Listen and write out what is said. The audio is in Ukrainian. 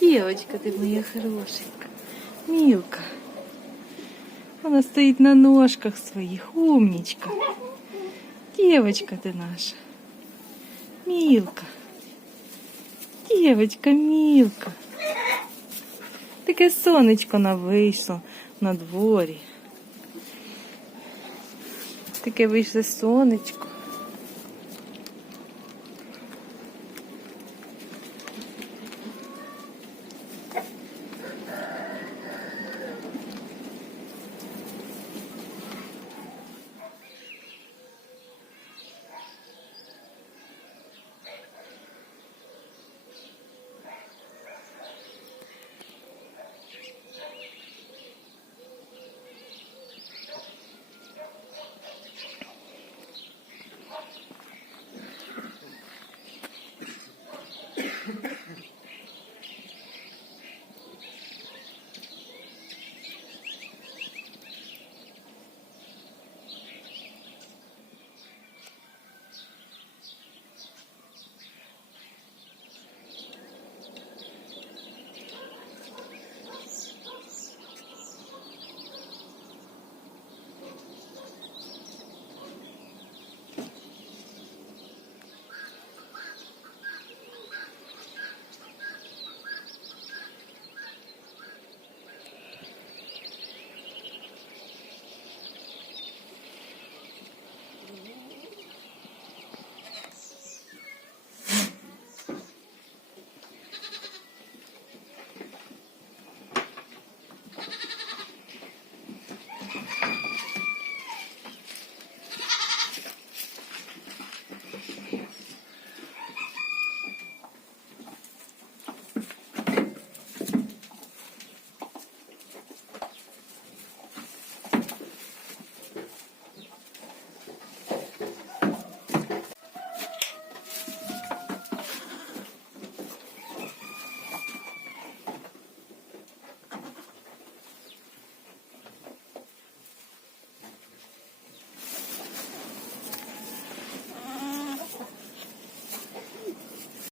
Дівочка ти моя хорошенька. Мілка. Вона стоїть на ножках своїх, умнічка. Дівочка ти наша. Мілка. Дівочка, мілка. Таке сонечко на вийшло на дворі. Таке вийшло сонечко.